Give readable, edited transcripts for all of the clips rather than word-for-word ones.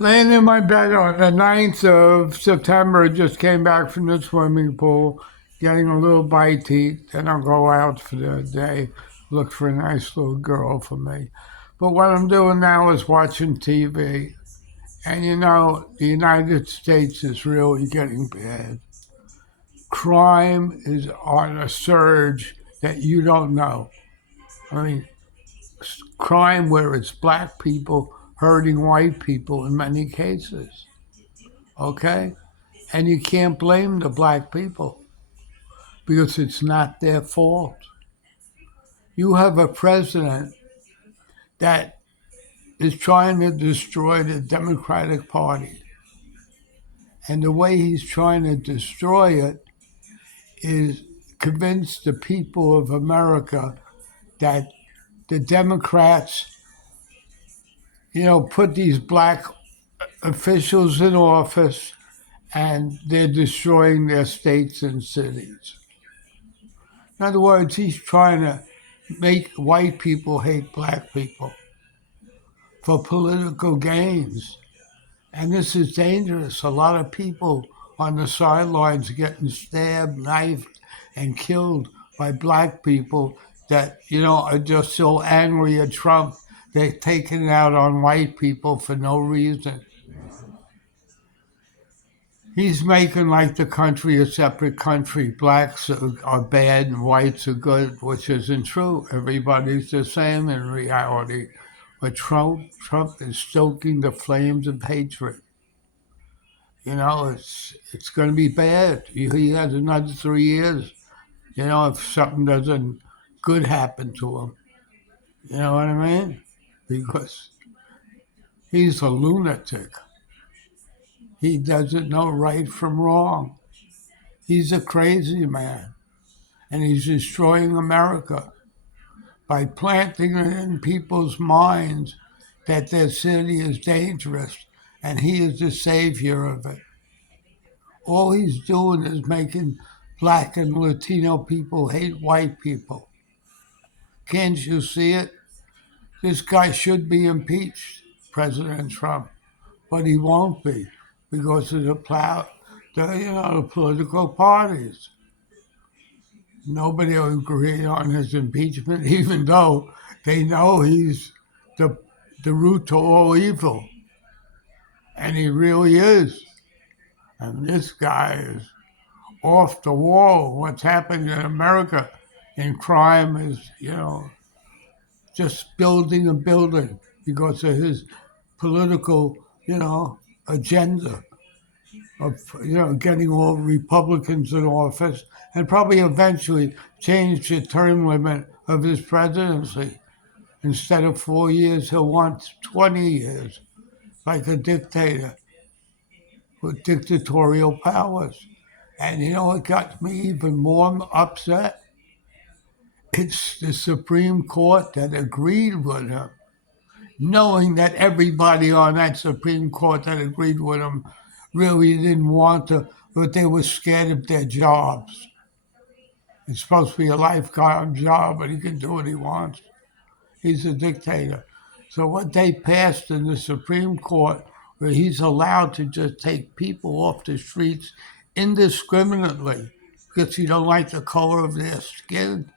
Laying in my bed on the 9th of September, just came back from the swimming pool, getting a little bite to eat. Then I'll go out for the day, look for a nice little girl for me. But what I'm doing now is watching TV. And the United States is really getting bad. Crime is on a surge that you don't know. I mean, crime where it's black people hurting white people in many cases. Okay? And you can't blame the black people because it's not their fault. You have a president that is trying to destroy the Democratic Party. And the way he's trying to destroy it is convince the people of America that the Democrats, put these black officials in office and they're destroying their states and cities. In other words, he's trying to make white people hate black people for political gains. And this is dangerous. A lot of people on the sidelines getting stabbed, knifed, and killed by black people that, are just so angry at Trump, they're taking it out on white people for no reason. He's making like the country a separate country. Blacks are bad and whites are good, which isn't true. Everybody's the same in reality. But Trump is stoking the flames of hatred. It's going to be bad. He has another 3 years. If something doesn't good happen to him, you know what I mean? Because he's a lunatic. He doesn't know right from wrong. He's a crazy man, and he's destroying America by planting it in people's minds that their city is dangerous, and he is the savior of it. All he's doing is making black and Latino people hate white people. Can't you see it? This guy should be impeached, President Trump, but he won't be because of the political parties. Nobody will agree on his impeachment, even though they know he's the the root to all evil, and he really is. And this guy is off the wall. What's happening in America in crime is, just building and building because of his political, agenda of, getting all Republicans in office and probably eventually change the term limit of his presidency. Instead of 4 years, he'll want 20 years, like a dictator with dictatorial powers. And what got me even more upset? It's the Supreme Court that agreed with him, knowing that everybody on that Supreme Court that agreed with him really didn't want to, but they were scared of their jobs. It's supposed to be a lifetime job, but he can do what he wants. He's a dictator. So what they passed in the Supreme Court, where he's allowed to just take people off the streets indiscriminately because he don't like the color of their skin.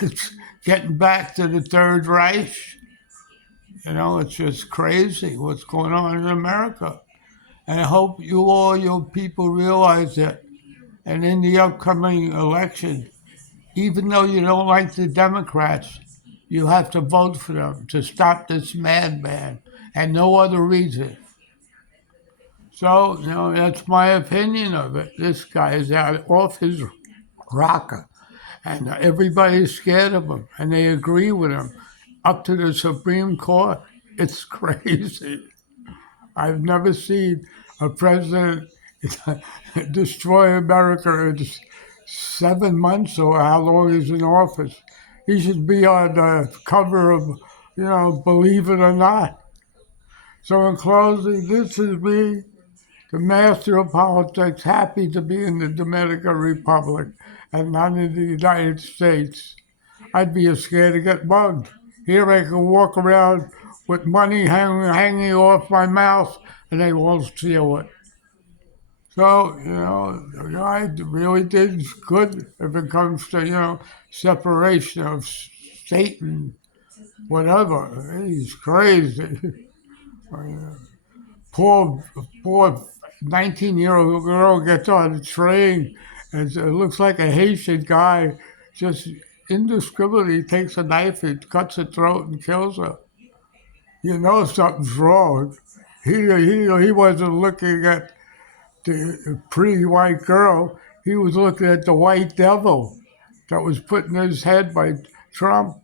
It's getting back to the Third Reich. It's just crazy what's going on in America. And I hope your people realize that. And in the upcoming election, even though you don't like the Democrats, you have to vote for them to stop this madman and no other reason. So, that's my opinion of it. This guy is out off his rocker, and everybody's scared of him, and they agree with him up to the Supreme Court. It's crazy. I've never seen a president destroy America in 7 months or how long he's in office. He should be on the cover of, Believe It or Not. So in closing, this is me, the master of politics, happy to be in the Dominican Republic and not in the United States. I'd be scared to get mugged. Here I can walk around with money hanging off my mouth, and they won't steal it. So, the guy really did good if it comes to, separation of state and whatever. He's crazy. poor, poor 19-year-old girl gets on the train, and it looks like a Haitian guy just indiscriminately takes a knife and cuts her throat and kills her. You know something's wrong. He wasn't looking at the pretty white girl. He was looking at the white devil that was put in his head by Trump.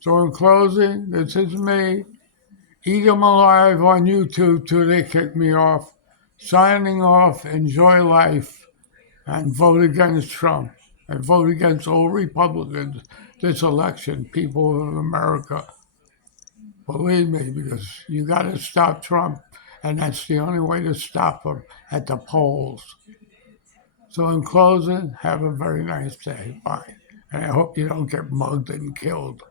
So in closing, this is me. Eat 'em alive on YouTube till they kick me off. Signing off, enjoy life, and vote against Trump. And vote against all Republicans this election, people of America. Believe me, because you got to stop Trump, and that's the only way to stop him at the polls. So, in closing, have a very nice day. Bye. And I hope you don't get mugged and killed.